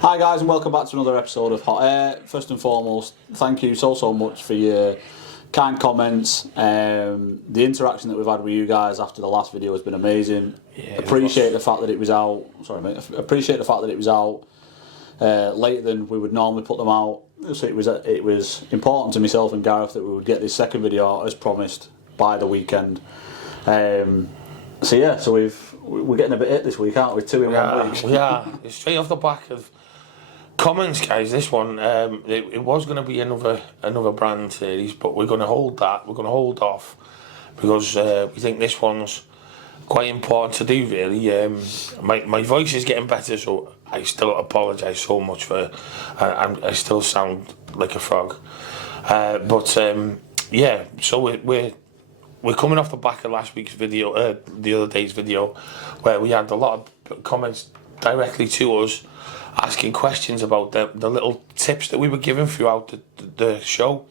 Hi guys, and welcome back to another episode of Hot Air. First and foremost, thank you so much for your kind comments. The interaction that we've had with you guys after the last video has been amazing. Yeah, appreciate the fact that it was out. Sorry, mate. Appreciate the fact that it was out later than we would normally put them out. So it was important to myself and Gareth that we would get this second video out as promised by the weekend. So we're getting a bit hit this week, aren't we? 2 in 1 week. We are. It's straight off the back of comments, guys. This one, it was going to be another brand series, but we're going to hold that. We're going to hold off because we think this one's quite important to do. Really, my voice is getting better, so I still apologise so much for. I still sound like a frog, yeah. So we're coming off the back of last week's video, the other day's video, where we had a lot of comments directly to us, asking questions about the little tips that we were giving throughout the show,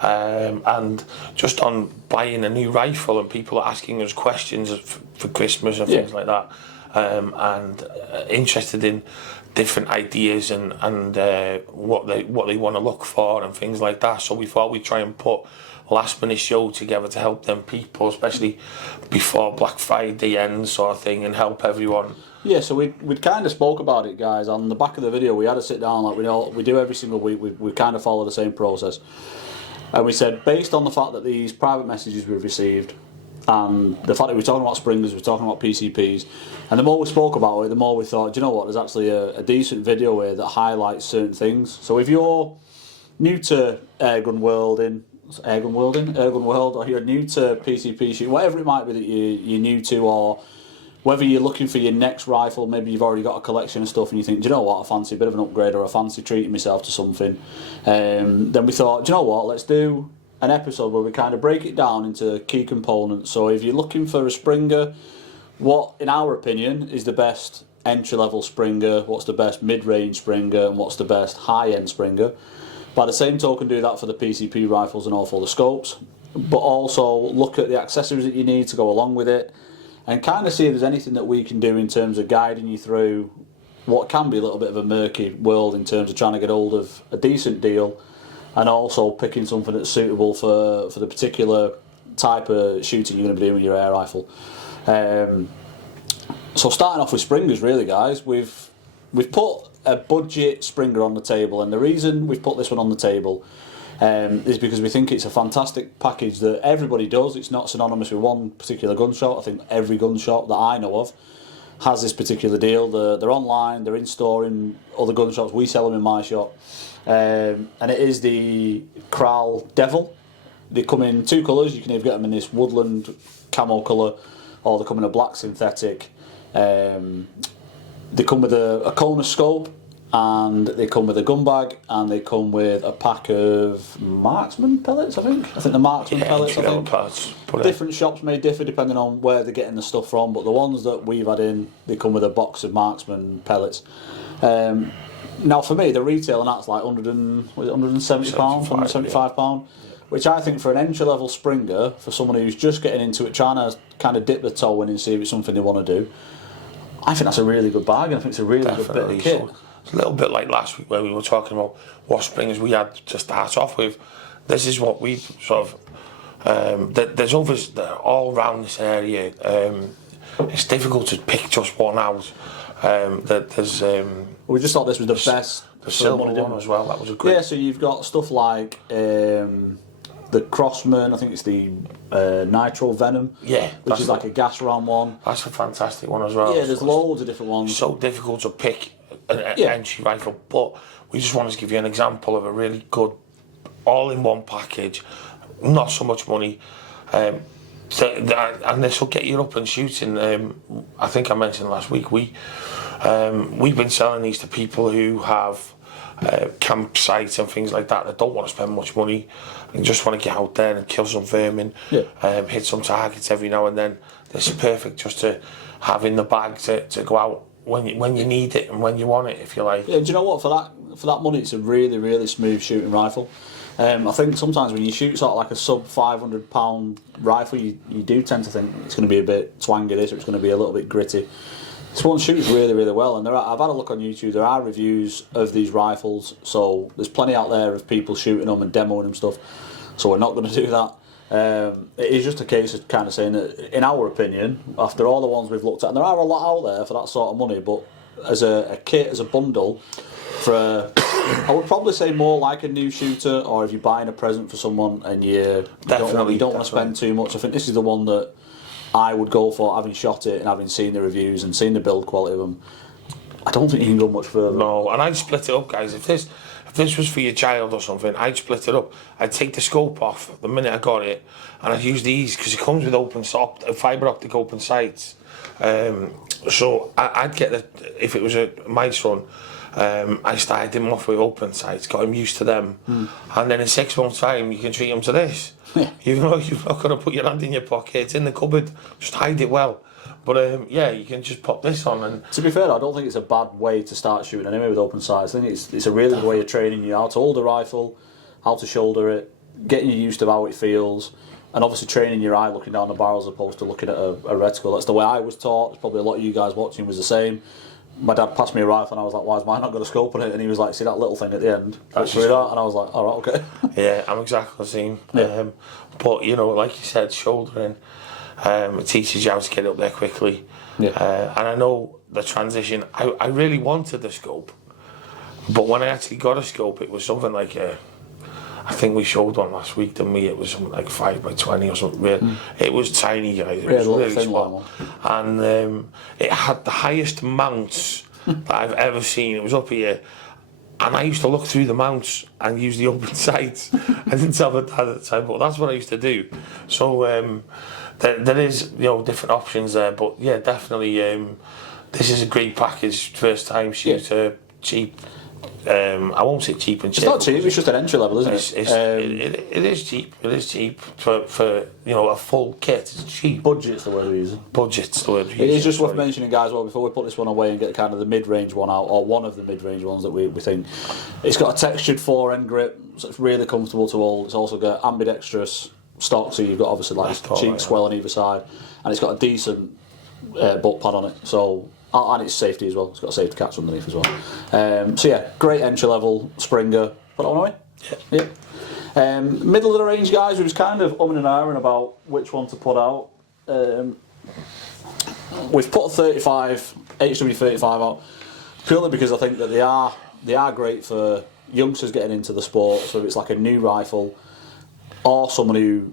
and just on buying a new rifle, and people are asking us questions for Christmas and things like that, and interested in different ideas and what they want to look for and things like that. So we thought we'd try and put last minute show together to help them people, especially before Black Friday ends, sort of thing, and help everyone. Yeah, so we'd kind of spoke about it, guys. On the back of the video, we had to sit down like we do every single week. We kind of follow the same process, and we said, based on the fact that these private messages we've received, and the fact that we're talking about Springers, we're talking about PCPs, and the more we spoke about it, the more we thought, do you know what? There's actually a decent video here that highlights certain things. So if you're new to airgun world, or you're new to PCP shooting, whatever it might be that you're new to, or whether you're looking for your next rifle, maybe you've already got a collection of stuff and you think, do you know what, I fancy a bit of an upgrade, or I fancy treating myself to something, then we thought, do you know what, let's do an episode where we kind of break it down into key components. So if you're looking for a Springer, what, in our opinion, is the best entry-level Springer, what's the best mid-range Springer, and what's the best high-end Springer. By the same token, do that for the PCP rifles and all for the scopes, but also look at the accessories that you need to go along with it, and kind of see if there's anything that we can do in terms of guiding you through what can be a little bit of a murky world in terms of trying to get hold of a decent deal, and also picking something that's suitable for the particular type of shooting you're going to be doing with your air rifle. So starting off with Springers, really, guys, we've put a budget Springer on the table, and the reason we've put this one on the table is because we think it's a fantastic package that everybody does. It's not synonymous with one particular gun shop. I think every gun shop that I know of has this particular deal. They're online, they're in store in other gun shops. We sell them in my shop, and it is the Kral Devil. They come in two colours. You can either get them in this woodland camo colour, or they come in a black synthetic. They come with a Kona scope, and they come with a gun bag, and they come with a pack of marksman pellets, I think the marksman pellets, I think. Parts, different shops may differ depending on where they're getting the stuff from, but the ones that we've had in, they come with a box of marksman pellets. Now for me, the retail on that's like £170, £175, which I think for an entry-level Springer, for someone who's just getting into it, trying to kind of dip their toe in and see if it's something they want to do, I think that's a really good bargain. I think it's a really good bit of kit. So it's a little bit like last week where we were talking about what Springers we had to start off with. This is what we sort of... there's others that are all around this area. It's difficult to pick just one out. We just thought this was the best. The silver one as well, that was a great... Yeah, so you've got stuff like... the Crossman, I think it's the Nitro Venom, which is like a gas round one. That's a fantastic one as well. Yeah, there's loads of different ones. So difficult to pick an entry rifle, but we just wanted to give you an example of a really good all-in-one package, not so much money, and this will get you up and shooting. I think I mentioned last week, we've been selling these to people who have campsites and things like that don't want to spend much money and just want to get out there and kill some vermin, hit some targets every now and then. This is perfect just to have in the bag to go out when you need it and when you want it, if you like. Yeah, do you know what? For that money, it's a really, really smooth shooting rifle. I think sometimes when you shoot sort of like a sub £500 rifle, you do tend to think it's going to be a bit twangy this, or it's going to be a little bit gritty. This one shoots really, really well, and I've had a look on YouTube. There are reviews of these rifles, so there's plenty out there of people shooting them and demoing them stuff. So we're not going to do that. It is just a case of kind of saying that, in our opinion, after all the ones we've looked at, and there are a lot out there for that sort of money, but as a kit, as a bundle, I would probably say more like a new shooter, or if you're buying a present for someone and you don't want to spend too much. I think this is the one that I would go for, having shot it and having seen the reviews and seen the build quality of them. I don't think you can go much further. No, and I'd split it up, guys. If this was for your child or something, I'd split it up. I'd take the scope off the minute I got it, and I'd use these because it comes with fibre optic open sights. So I'd get if it was my son, I started him off with open sights, got him used to them, and then in 6 months' time you can treat him to this. Yeah. You've not got to put your hand in your pocket, it's in the cupboard, just hide it well. But you can just pop this on. And to be fair, I don't think it's a bad way to start shooting anyway with open sights. I think it's a really good way of training you how to hold a rifle, how to shoulder it, getting you used to how it feels, and obviously training your eye looking down the barrel as opposed to looking at a reticle. That's the way I was taught. Probably a lot of you guys watching was the same. My dad passed me a rifle and I was like, why is mine not got a scope on it? And he was like, see that little thing at the end? That's through that. And I was like, all right, okay. Yeah, I'm exactly the same. Yeah. But, like you said, shouldering, it teaches you how to get up there quickly. Yeah. And I know the transition, I really wanted the scope. But when I actually got a scope, it was something like I think we showed one last week, didn't we? It was something like 5x20 or something. It was tiny, guys. It was really small. And it had the highest mounts that I've ever seen. It was up here. And I used to look through the mounts and use the open sights. I didn't tell my dad at the time, but that's what I used to do. So there is, different options there. But yeah, definitely, this is a great package. First time shooter, cheap. I won't say cheap and cheap. It's not cheap. It's just an entry level, isn't it? It is cheap. It is cheap for a full kit. It's cheap. Budget's the word we're using. Budget's the word we're using. It is just worth mentioning, guys. Well, before we put this one away and get kind of the mid-range one out, or one of the mid-range ones that we think, it's got a textured fore-end grip, so it's really comfortable to hold. It's also got ambidextrous stock, so you've got obviously like cheek swell on either side, and it's got a decent butt pad on it. So. And it's safety as well. It's got a safety catch underneath as well. So yeah, great entry level Springer. Put that one away. Yeah. Middle of the range, guys. We was kind of umming and ahhing about which one to put out. We've put a 35 HW35 out purely because I think that they are great for youngsters getting into the sport. So if it's like a new rifle or someone who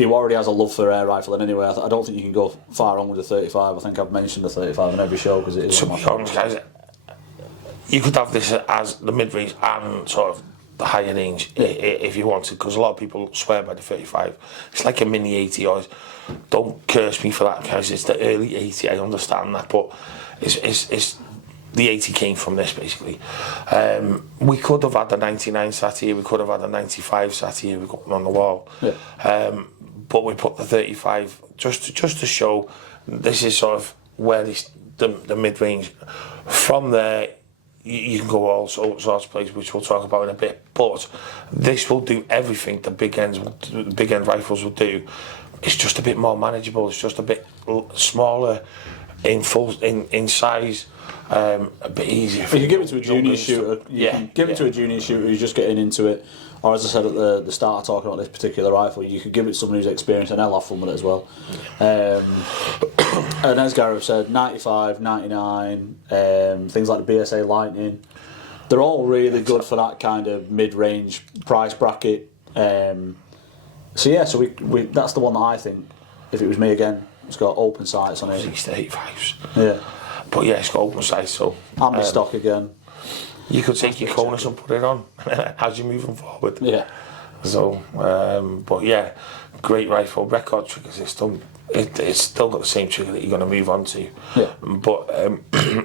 already has a love for air rifling anyway. I don't think you can go far wrong with the 35. I think I've mentioned the 35 in every show because it is. To be honest, guys, you could have this as the mid-range and sort of the higher range if you wanted, because a lot of people swear by the 35. It's like a mini 80. Or don't curse me for that, guys. It's the early 80. I understand that, but it's the 80 came from this basically. We could have had the 99 sat here. We could have had the 95 sat here. We got one on the wall. Yeah. But we put the 35 just to show this is sort of where the mid-range. From there, you can go all sorts of places, which we'll talk about in a bit. But this will do everything the big end rifles will do. It's just a bit more manageable. It's just a bit smaller in size. A bit easier. You can give it to a junior shooter. You can give it to a junior shooter who's just getting into it. Or as I said at the start of talking about this particular rifle, you could give it to someone who's experienced and they'll have fun with it as well. And as Gareth said, 95, 99, things like the BSA Lightning, they're all really good for that kind of mid-range price bracket. So we that's the one that I think, if it was me again, it's got open sights on it. It's 85s. Yeah. But yeah, it's got open sights, so. And stock again. You could take your corners and put it on as you're moving forward. Yeah. So, but yeah, great rifle, record trigger system. It's still got the same trigger that you're going to move on to. Yeah. But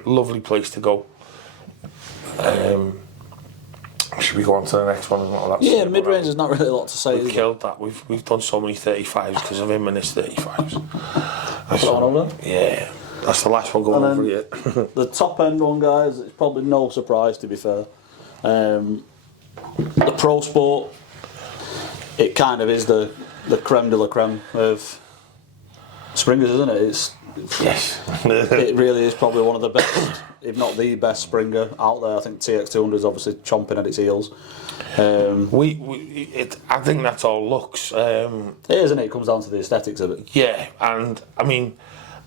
lovely place to go. Should we go on to the next one? Yeah, mid-range is not really a lot to say. We've killed that. We've done so many 35s because of him and his 35s. Put on over? Yeah. That's the last one going over here. The top end one, guys, it's probably no surprise to be fair. The Pro Sport, it kind of is the creme de la creme of Springers, isn't it? Yes. It really is probably one of the best, if not the best Springer out there. I think TX200 is obviously chomping at its heels. I think that's all looks. It is, isn't it? It comes down to the aesthetics of it. Yeah, and I mean,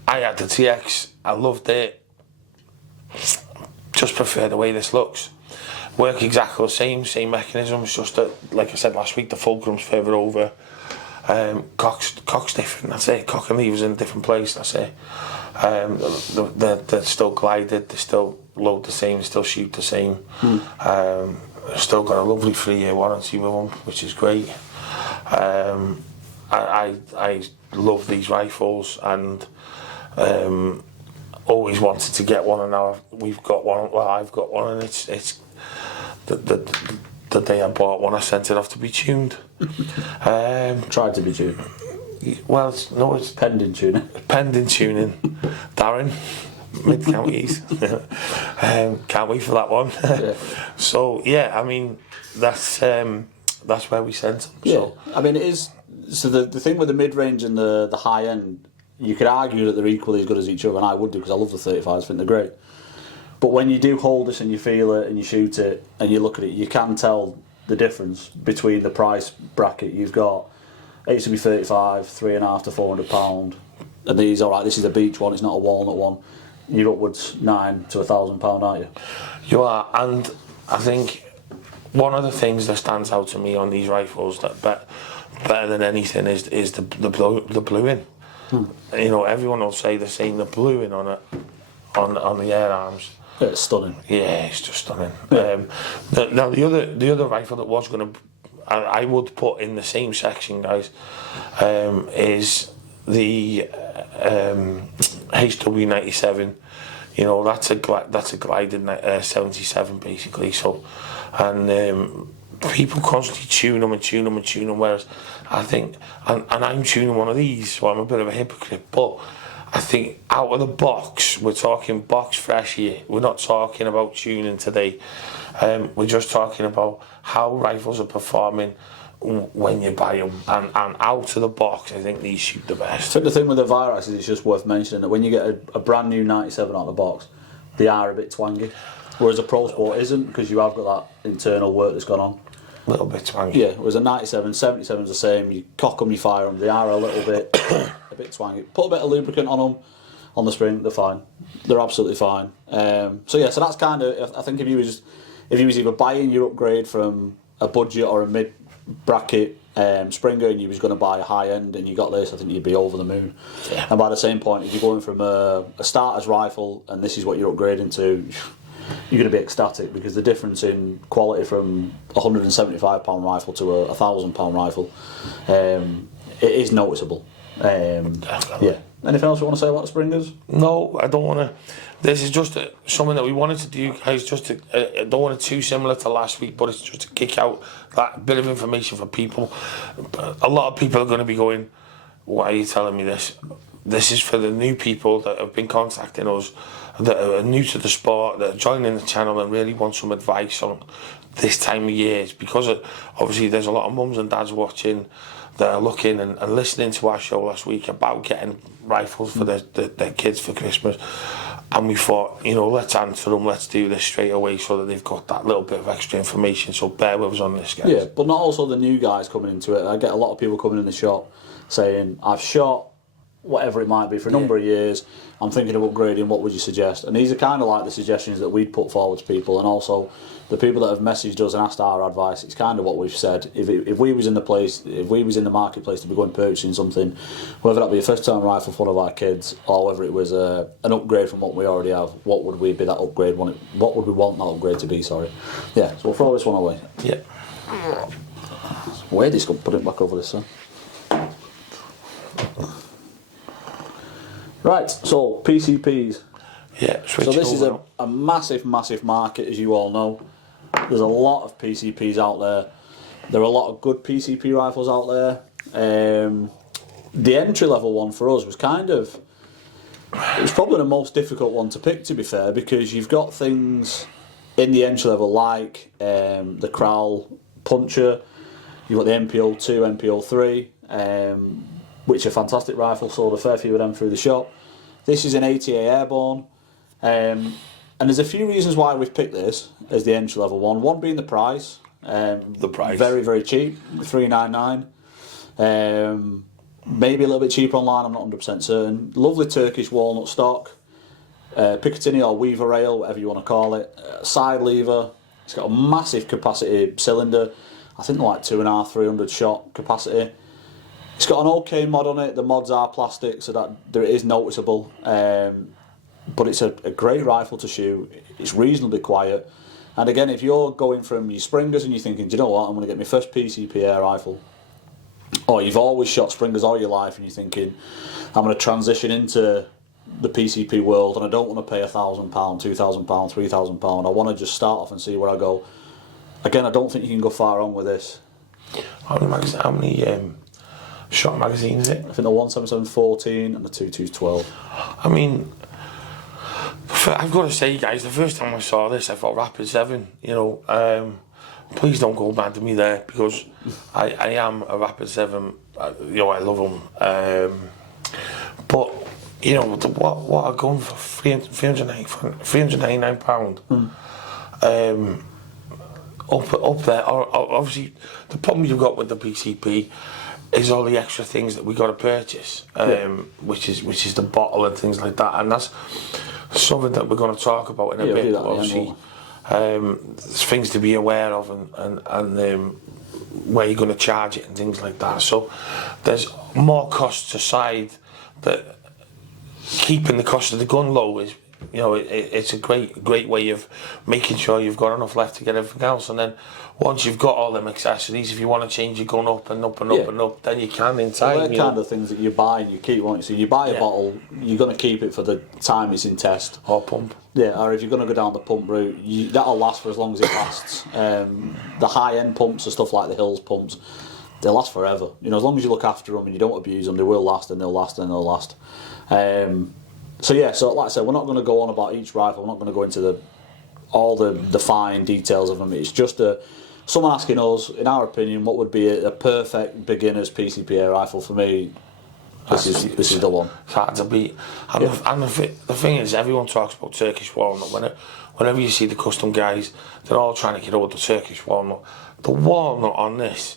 I had the TX. I loved it. Just prefer the way this looks. Work exactly the same mechanisms. Just that, like I said last week, the fulcrum's further over. Cock's different. That's it. Cock and lever's in a different place. That's it. They're still glided. They still load the same. They still shoot the same. Still got a lovely 3-year warranty with them, which is great. I love these rifles and always wanted to get one, and now we've got one. Well, I've got one, and it's the day I bought one, I sent it off to be tuned. Tried to be tuned. Well, it's Pending tuning. pending tuning. Darren, mid counties. Can't wait for that one. Yeah. So yeah, I mean that's where we sent them. Yeah, So. I mean it is. So the thing with the mid range and the high end, you could argue that they're equally as good as each other, and I would do because I love the 35s. I think they're great. But when you do hold this and you feel it and you shoot it and you look at it, you can tell the difference between the price bracket. You've got HW 35, £3.5 to £400, and these, all right, this is a beach one, it's not a walnut one. You're upwards £9 to £1,000, aren't you? You are, and I think one of the things that stands out to me on these rifles that better than anything is the bluing. You know, everyone will say the same. The bluing on it, on the air arms. Yeah, it's stunning. Yeah, it's just stunning. Yeah. Now the other rifle that was going to, I would put in the same section, guys, is the HW97. You know, that's a glided 77 basically. So, and people constantly tune them. Whereas I think, and I'm tuning one of these, so I'm a bit of a hypocrite, but I think out of the box, we're talking box fresh here. We're not talking about tuning today. We're just talking about how rifles are performing when you buy them. And out of the box, I think these shoot the I best. think the thing with the Virax is it's just worth mentioning that when you get a brand new 97 out of the box, they are a bit twangy. Whereas a Pro Sport isn't, because you have got that internal work that's gone on. A little bit twangy. Yeah, whereas a 97, 77's the same. You cock them, you fire them. They are a little bit, a bit twangy. Put a bit of lubricant on them, on the spring, they're fine. They're absolutely fine. So that's kind of. I think if you was either buying your upgrade from a budget or a mid bracket Springer, and you was going to buy a high end, and you got this, I think you'd be over the moon. Yeah. And by the same point, if you're going from a starter's rifle, and this is what you're upgrading to, you're going to be ecstatic, because the difference in quality from a £175 rifle to a £1,000 rifle, it is noticeable. Yeah. Anything else you want to say about the Springers? No, I don't want to. This is just something that we wanted to do, guys. Just to, I don't want it too similar to last week, but it's just to kick out that bit of information for people. A lot of people are going to be going, "Why are you telling me this?" This is for the new people that have been contacting us, that are new to the sport, that are joining the channel and really want some advice on this time of year. It's because obviously there's a lot of mums and dads watching that are looking and listening to our show last week about getting rifles for their kids for Christmas. And we thought, let's answer them, let's do this straight away so that they've got that little bit of extra information. So bear with us on this, guys. Yeah, but not also the new guys coming into it. I get a lot of people coming in the shop saying, I've shot whatever it might be for a number of years, I'm thinking of upgrading, what would you suggest? And these are kind of like the suggestions that we'd put forward to people, and also the people that have messaged us and asked our advice. It's kind of what we've said. If we was in the marketplace to be going purchasing something, whether that be a first time rifle for one of our kids, or whether it was an upgrade from what we already have, what would we be that upgrade? What would we want that upgrade to be? Sorry. Yeah. So we'll throw this one away. Yeah. Where did he put it back over this, sir? Right, so PCPs. Yeah, so this is a massive, massive market, as you all know. There's a lot of PCPs out there. There are a lot of good PCP rifles out there. The entry-level one for us was it was probably the most difficult one to pick, to be fair, because you've got things in the entry-level like the Kral Puncher, you've got the MPO2, MPO3, which are fantastic rifles, sold a fair few of them through the shop. This is an 80A Airborne. And there's a few reasons why we've picked this as the entry level one. One being the price. The price. Very, very cheap. $399. Maybe a little bit cheaper online, I'm not 100% certain. Lovely Turkish walnut stock. Picatinny or Weaver rail, whatever you want to call it. Side lever. It's got a massive capacity cylinder. I think they're like 2.5, 300 shot capacity. It's got an OK mod on it. The mods are plastic, so that there is noticeable. But it's a great rifle to shoot. It's reasonably quiet. And again, if you're going from your Springers and you're thinking, do you know what, I'm going to get my first PCP air rifle, or you've always shot Springers all your life and you're thinking, I'm going to transition into the PCP world and I don't want to pay £1,000, £2,000, £3,000. I want to just start off and see where I go. Again, I don't think you can go far wrong with this. How many shot magazines is it? I think the 177-14 and the 22-12. I mean, I've got to say, guys, the first time I saw this, I thought Rapid 7, you know. Please don't go mad at me there, because I am a Rapid 7, you know, I love them. But, you know, what are going for £399? Up there, obviously, the problem you've got with the PCP is all the extra things that we got to purchase, which is the bottle and things like that, and that's something that we're going to talk about in a bit. Obviously, there's things to be aware of, and where you're going to charge it and things like that. So there's more costs aside, but keeping the cost of the gun low is, you know, it's a great way of making sure you've got enough left to get everything else. And then once you've got all them accessories, if you want to change your gun up and up and up and up, then you can in time. Well, they're kind of things that you buy and you keep, won't you? So you buy a bottle, you're going to keep it for the time it's in test. Or pump. Yeah, or if you're going to go down the pump route, that'll last for as long as it lasts. The high-end pumps and stuff like the Hills pumps, they'll last forever. You know, as long as you look after them and you don't abuse them, they will last and they'll last and they'll last. So yeah, so like I said, we're not going to go on about each rifle. We're not going to go into all the fine details of them. It's just someone asking us, in our opinion, what would be a perfect beginner's PCP air rifle. For me, this is the one. It's hard to beat. And, the thing is, everyone talks about Turkish walnut. Whenever you see the custom guys, they're all trying to get over the Turkish walnut. The walnut on this,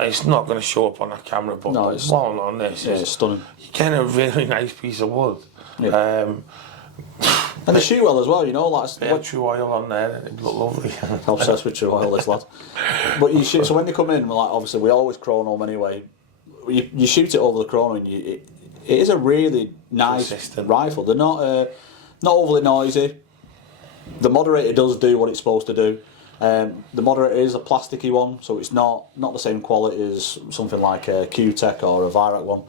it's not going to show up on that camera, but no, the walnut on this is stunning. You get a really nice piece of wood. Yeah. And they shoot well as well, you know. Like true oil on there, and it look lovely. I'm obsessed with true oil, this lad. But you shoot, so when they come in, like obviously we always chrono them anyway. You shoot it over the chrono, and it is a really nice consistent rifle. They're not overly noisy. The moderator does do what it's supposed to do. The moderator is a plasticky one, so it's not the same quality as something like a Q-Tech or a Virak one.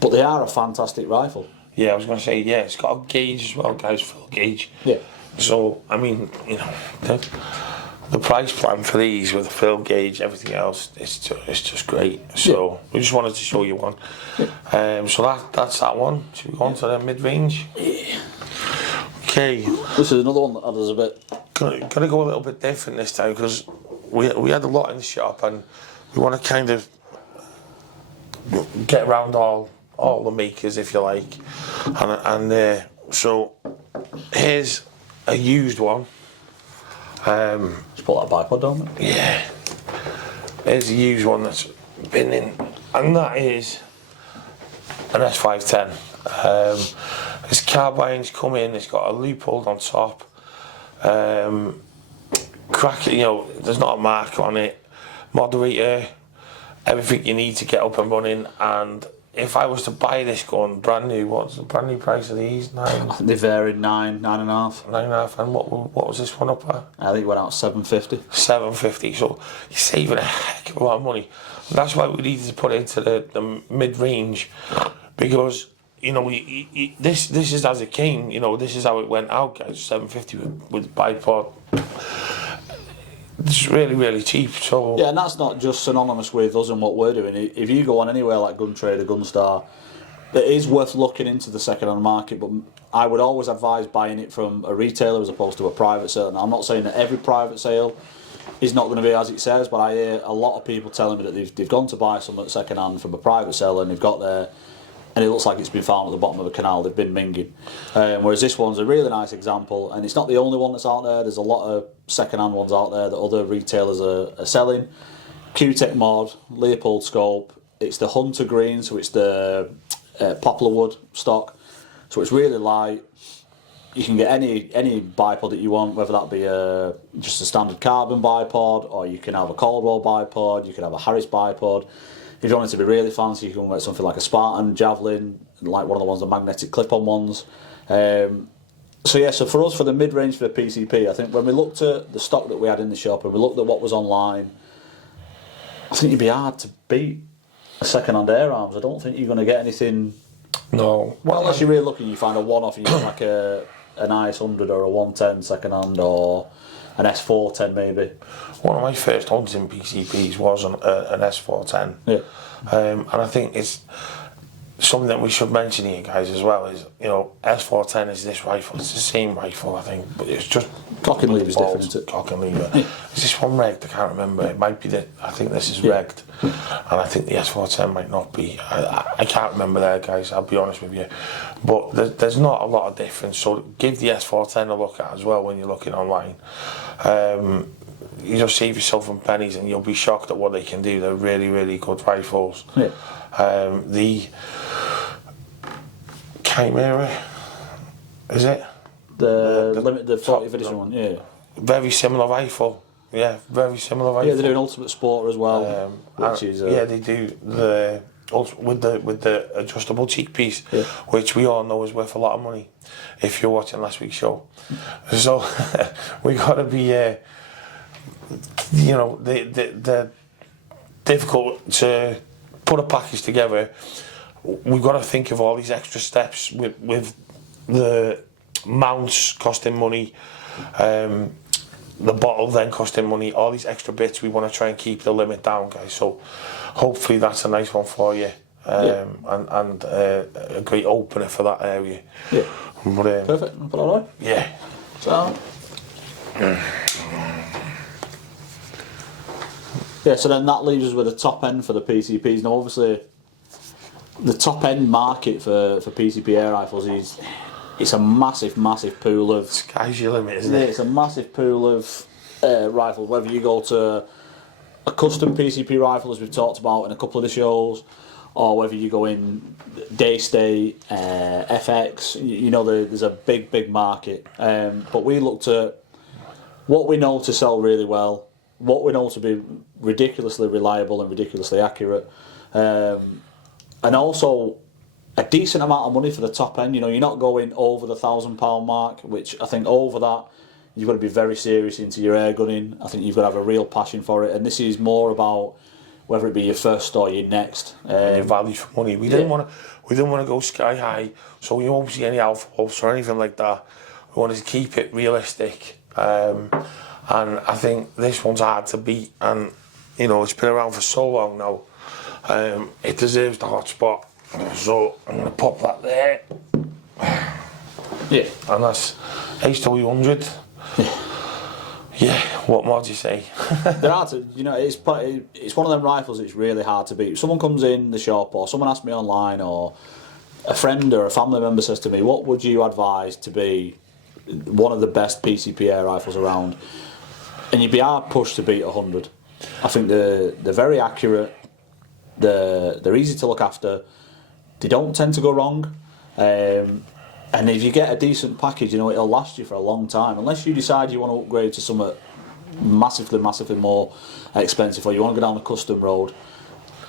But they are a fantastic rifle. Yeah, I was going to say, yeah, it's got a gauge as well, guys, full gauge. Yeah. So, I mean, you know, the price plan for these with the full gauge, everything else, it's just great. So, we just wanted to show you one. Yeah. So that's that one. Should we go on to the mid-range? Yeah. Okay. This is another one that others a bit. Gonna go a little bit different this time, because we had a lot in the shop, and we want to kind of get around all the makers, if you like, and so here's a used one. Just pull that bipod down. Yeah, here's a used one that's been in, and that is an S510. This carbine's come in. It's got a loophole on top. Crack, you know, there's not a mark on it. Moderator, everything you need to get up and running. And if I was to buy this gun brand new, what's the brand new price of these? They varied $9.5. $9.5. And what was this one up at? I think it went out $750. $750. So you're saving a heck of a lot of money. And that's why we needed to put it into the mid range, because you know this is as it came. You know, this is how it went out, guys. $750 with bipod. It's really, really cheap. So yeah, and that's not just synonymous with us and what we're doing. If you go on anywhere like Gun Trader, Gunstar, it is worth looking into the second-hand market, but I would always advise buying it from a retailer as opposed to a private sale. Now, I'm not saying that every private sale is not going to be as it says, but I hear a lot of people telling me that they've gone to buy something second-hand from a private seller and they've got their and it looks like it's been found at the bottom of a canal. They've been minging. Whereas this one's a really nice example, and it's not the only one that's out there. There's a lot of second-hand ones out there that other retailers are selling. Q-Tech mod, Leopold scope. It's the Hunter green, so it's the poplar wood stock. So it's really light. You can get any bipod that you want, whether that be just a standard carbon bipod, or you can have a Caldwell bipod, you can have a Harris bipod. If you want it to be really fancy, you can get something like a Spartan, Javelin, like one of the ones, the magnetic clip-on ones. So for us, for the mid-range for the PCP, I think when we looked at the stock that we had in the shop and we looked at what was online, I think you'd be hard to beat a second-hand air arms. I don't think you're going to get anything. No. Well, unless you're really looking, you find a one-off and you get like an IS-100 or a 110 second-hand or an S410 maybe. One of my first hunting PCPs was an S410. Yeah. And I think it's something that we should mention here, guys, as well, is, you know, S410 is this rifle. It's the same rifle, I think, but it's just... Cock and lever is different, isn't it? Cock and lever. Is this one regged? I can't remember. It might be that. I think this is regged. And I think the S410 might not be. I can't remember there, guys, I'll be honest with you. But there's not a lot of difference, so give the S410 a look at as well when you're looking online. You just save yourself some pennies and you'll be shocked at what they can do. They're really, really good rifles. Yeah. The Chimera, is it? The 40th edition one, yeah. Very similar rifle. Yeah, very similar rifle. Yeah, they do an Ultimate Sporter as well, which is... yeah, they do the with the adjustable cheek piece, which we all know is worth a lot of money. If you're watching last week's show, so we got to be, you know, the difficult to put a package together. We've got to think of all these extra steps with the mounts costing money, the bottle then costing money, all these extra bits. We want to try and keep the limit down, guys, so hopefully that's a nice one for you, and a great opener for that area. Yeah. But, perfect, put that away. Yeah. So yeah, so then that leaves us with a top end for the PCPs. Now obviously the top end market for PCP air rifles is, it's a massive pool of... Sky's your limit, isn't it? It's a massive pool of rifles, whether you go to a custom PCP rifle, as we've talked about in a couple of the shows, or whether you go in day state, FX, you know, there's a big market. But we looked at what we know to sell really well, what we know to be ridiculously reliable and ridiculously accurate, and also a decent amount of money for the top end. You know, you're not going over the £1,000 mark, which I think over that you've got to be very serious into your air gunning. I think you've got to have a real passion for it, and this is more about whether it be your first or your next. Your value for money. We didn't want to go sky high, so we won't see any alpha wolves or anything like that. We wanted to keep it realistic, and I think this one's hard to beat. And you know, it's been around for so long now. It deserves the hot spot. So I'm going to pop that there. Yeah. And that's HW100. Yeah, what more do you say? They're hard to, you know, it's one of them rifles that's really hard to beat. If someone comes in the shop, or someone asks me online, or a friend or a family member says to me, what would you advise to be one of the best PCP air rifles around? And you'd be hard pushed to beat 100. I think they're very accurate, they're easy to look after, they don't tend to go wrong, and if you get a decent package, you know, it'll last you for a long time, unless you decide you want to upgrade to something massively more expensive, or you want to go down the custom road.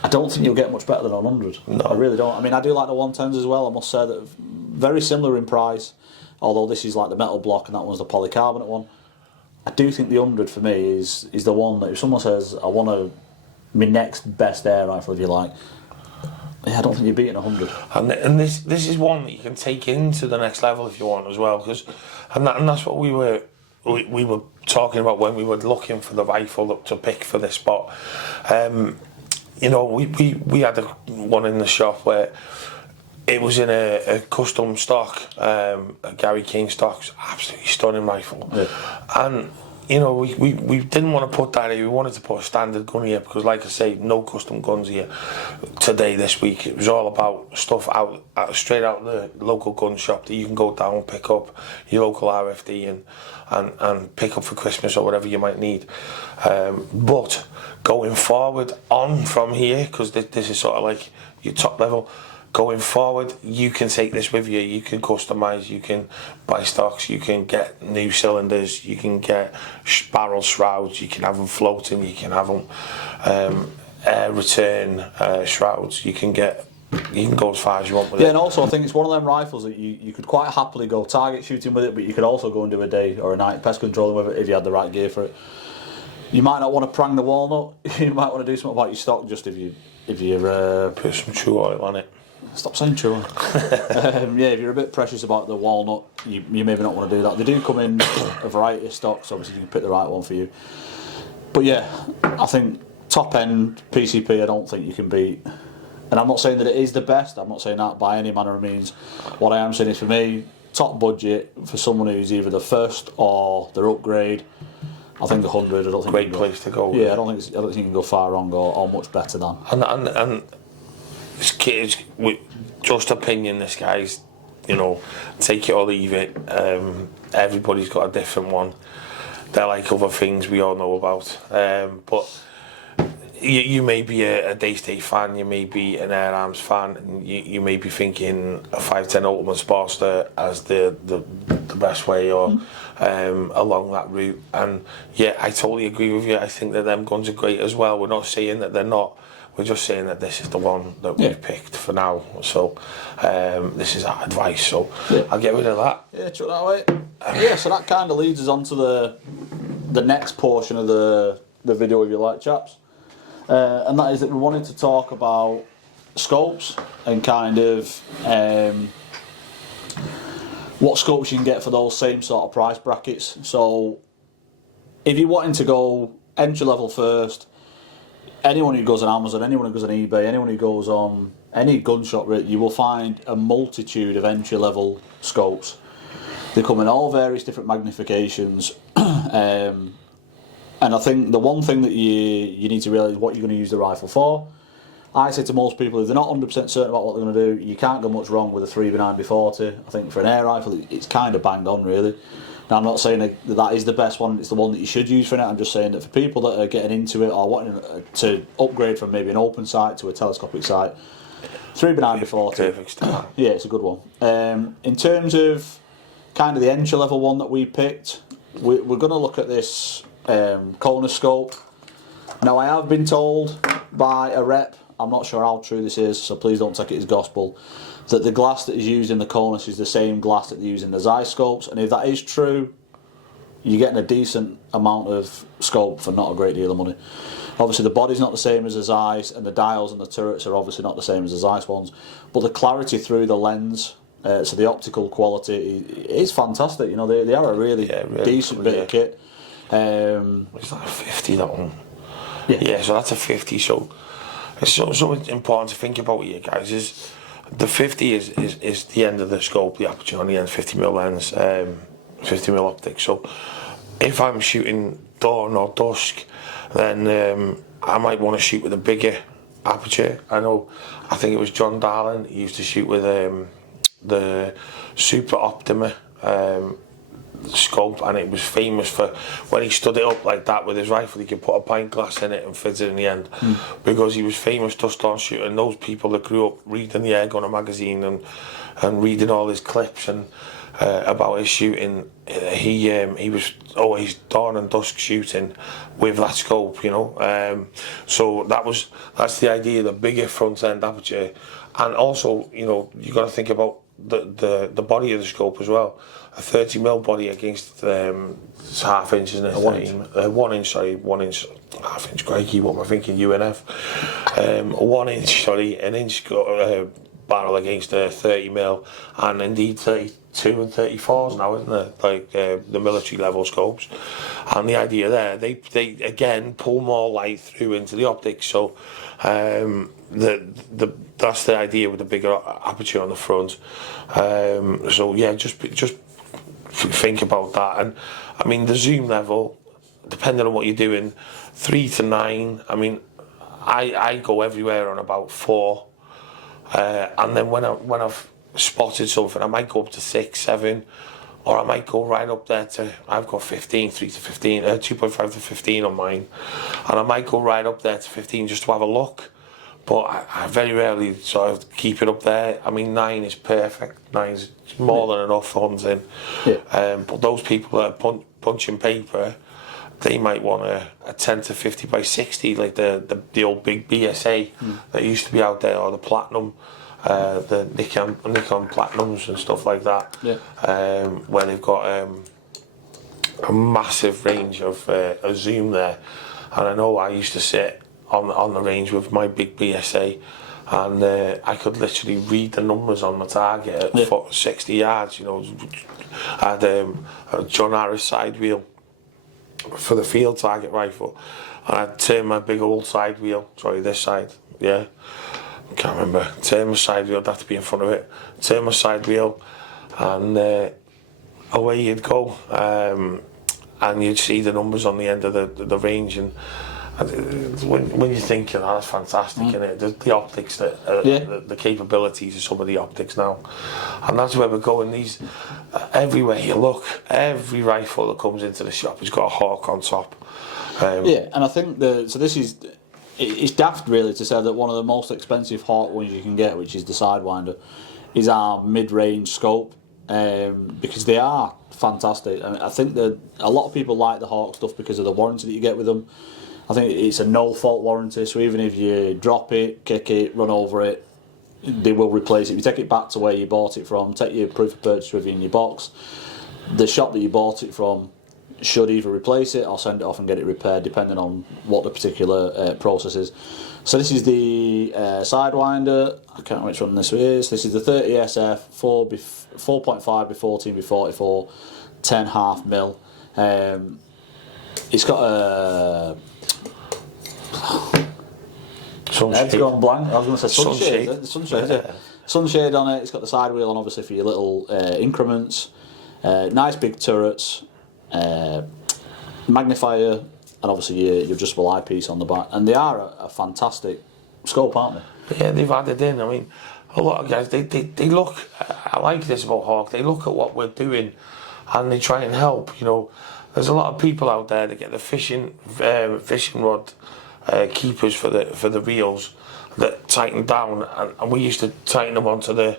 I don't think you'll get much better than a 100. No. I really don't. I mean, I do like the 110s as well, I must say, that very similar in price, although this is like the metal block and that one's the polycarbonate one. I do think the 100 for me is the one that if someone says, I want my next best air rifle, if you like, yeah, I don't think you're beating 100. And this is one that you can take into the next level if you want as well, because and that's what we were talking about when we were looking for the rifle to pick for this spot. You know, we had one in the shop where it was in a custom stock, a Gary King stock, absolutely stunning rifle, and you know, we didn't want to put that here. We wanted to put a standard gun here because, like I say, no custom guns here today, this week. It was all about stuff straight out the local gun shop that you can go down and pick up your local RFD and pick up for Christmas or whatever you might need. But going forward on from here, because this is sort of like your top level, going forward, you can take this with you. You can customise, you can buy stocks, you can get new cylinders, you can get barrel shrouds, you can have them floating, you can have them air return shrouds. You can go as far as you want with it. Yeah, and also I think it's one of them rifles that you could quite happily go target shooting with it, but you could also go and do a day or a night pest controlling with it if you had the right gear for it. You might not want to prang the walnut. You might want to do something about your stock just if you're put some true oil on it. Stop saying true. Yeah, if you're a bit precious about the walnut, you maybe not want to do that. They do come in a variety of stocks, obviously you can pick the right one for you. But yeah, I think top end PCP I don't think you can beat. And I'm not saying that it is the best, I'm not saying that by any manner of means. What I am saying is for me, top budget for someone who's either the first or their upgrade, I think 100, I don't think great place to go. Yeah, I don't think you can go far wrong or much better than. And this kid's just opinion. This guy's, you know, take it or leave it. Everybody's got a different one. They're like other things we all know about. But you may be a Daystate fan, you may be an Air Arms fan, and you may be thinking a 510 Ultimate Sportster as the best way or along that route. And yeah, I totally agree with you. I think that them guns are great as well. We're not saying that they're not. We're just saying that this is the one that we've picked for now. So this is our advice. So I'll get rid of that. Yeah, chuck that away. Yeah, so that kind of leads us on to the next portion of the video, if you like, chaps. And that is that we wanted to talk about scopes and kind of what scopes you can get for those same sort of price brackets. So if you're wanting to go entry level first, anyone who goes on Amazon, anyone who goes on eBay, anyone who goes on any gun shop, you will find a multitude of entry level scopes. They come in all various different magnifications. And I think the one thing that you need to realise is what you're going to use the rifle for. I say to most people, if they're not 100% certain about what they're going to do, you can't go much wrong with a 3x9x40. I think for an air rifle, it's kind of banged on, really. Now, I'm not saying that is the best one, it's the one that you should use for it. I'm just saying that for people that are getting into it or wanting to upgrade from maybe an open sight to a telescopic sight, 3x9x40. Perfect start. Yeah, it's a good one. In terms of kind of the entry level one that we picked, we're going to look at this Kona scope. Now, I have been told by a rep, I'm not sure how true this is, so please don't take it as gospel, that the glass that is used in the Konus is the same glass that they use in the Zeiss scopes, and if that is true, you're getting a decent amount of scope for not a great deal of money. Obviously the body's not the same as the Zeiss, and the dials and the turrets are obviously not the same as the Zeiss ones, but the clarity through the lens, so the optical quality is fantastic. You know, they are a really decent bit of kit. It's like a 50, that one. Yeah, so that's a 50. So it's so important to think about here, guys. Is the 50 is the end of the scope, the aperture on the end, 50mm lens, 50mm optics. So if I'm shooting dawn or dusk, then I might want to shoot with a bigger aperture. I think it was John Darlin, he used to shoot with the Super Optima scope, and it was famous for when he stood it up like that with his rifle, he could put a pint glass in it and fit it in the end, because he was famous dust-on shooter. And those people that grew up reading the Airgunner magazine and reading all his clips and about his shooting, he was always dawn and dusk shooting with that scope, you know. So that's the idea, the bigger front end aperture. And also, you know, you got to think about the body of the scope as well. A 30mm body against it's half inch, isn't it? 1 inch. 1 inch, half inch. Crikey, what am I thinking? UNF. 1 inch, an inch barrel against a 30mm, and indeed 32 and 34s now, isn't it? Like the military level scopes. And the idea there, they again pull more light through into the optics. So that's the idea with the bigger aperture on the front. So yeah, just think about that. And I mean, the zoom level, depending on what you're doing, 3 to 9. I mean, I go everywhere on about 4, and then when I've spotted something, I might go up to 6, 7, or I might go right up there to, I've got 15, 3 to 15, 2.5 to 15 on mine, and I might go right up there to 15 just to have a look. But I very rarely sort of keep it up there. I mean, 9 is perfect. 9 is more than enough for hunting. Yeah. But those people that are punching paper, they might want a 10 to 50 by 60, like the old big BSA that used to be out there, or the Platinum, the Nikon Platinums and stuff like that. Yeah. Where they've got a massive range of zoom there. And I know I used to sit on the range with my big BSA, and I could literally read the numbers on my target at 60 yards. You know, I had a John Harris side wheel for the field target rifle, and I'd turn my big old side wheel, sorry, this side, yeah, can't remember, turn my side wheel, I'd have to be in front of it, turn my side wheel, and away you'd go, and you'd see the numbers on the end of the range, and when you're thinking, oh, that's fantastic, innit? The optics, the capabilities of some of the optics now, and that's where we're going. These everywhere you look, every rifle that comes into the shop has got a hawk on top. Yeah, and I think it's daft really to say that one of the most expensive hawk ones you can get, which is the Sidewinder, is our mid-range scope, because they are fantastic. I mean, I think that a lot of people like the hawk stuff because of the warranty that you get with them. I think it's a no-fault warranty, so even if you drop it, kick it, run over it, they will replace it. If you take it back to where you bought it from, take your proof of purchase with you in your box, the shop that you bought it from should either replace it or send it off and get it repaired, depending on what the particular process is. So this is the Sidewinder. I can't remember which one this is. This is the 30SF, 4.5 by 14 by 44, 10 half mil. It's got a... Sunshade. Head's gone blank. I was going to say sunshade. Sunshade. Yeah. Sunshade on it. It's got the side wheel on, obviously, for your little increments. Nice big turrets. Magnifier, and obviously your adjustable eyepiece on the back. And they are a fantastic scope, aren't they? Yeah, they've added in. I mean, a lot of guys, they look, I like this about Hawk, they look at what we're doing and they try and help, you know. There's a lot of people out there that get the fishing rod keepers for the reels that tighten down, and we used to tighten them onto the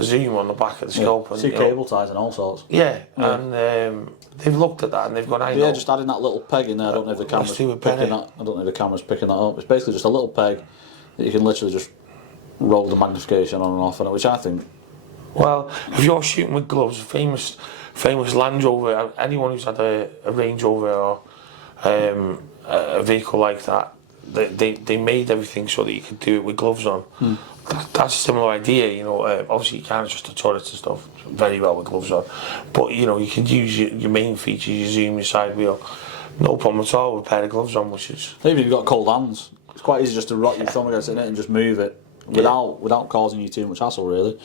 zoom on the back of the scope. Yeah. See cable ties and all sorts. Yeah, and they've looked at that and they've gone, I know. Yeah, just adding that little peg in there. I don't know if the camera's picking that. I don't know if the camera's picking that up. It's basically just a little peg that you can literally just roll the magnification on and off on it, which I think. Well, if you're shooting with gloves, famous Land Rover, anyone who's had a Range Rover or a vehicle like that, they made everything so that you could do it with gloves on. That's a similar idea, you know. Obviously you can't adjust the turrets and stuff very well with gloves on, but you know, you can use your main features, your zoom, your side wheel, no problem at all with a pair of gloves on, which is... Even if you've got cold hands, it's quite easy just to rock your thumb against it and just move it without causing you too much hassle, really.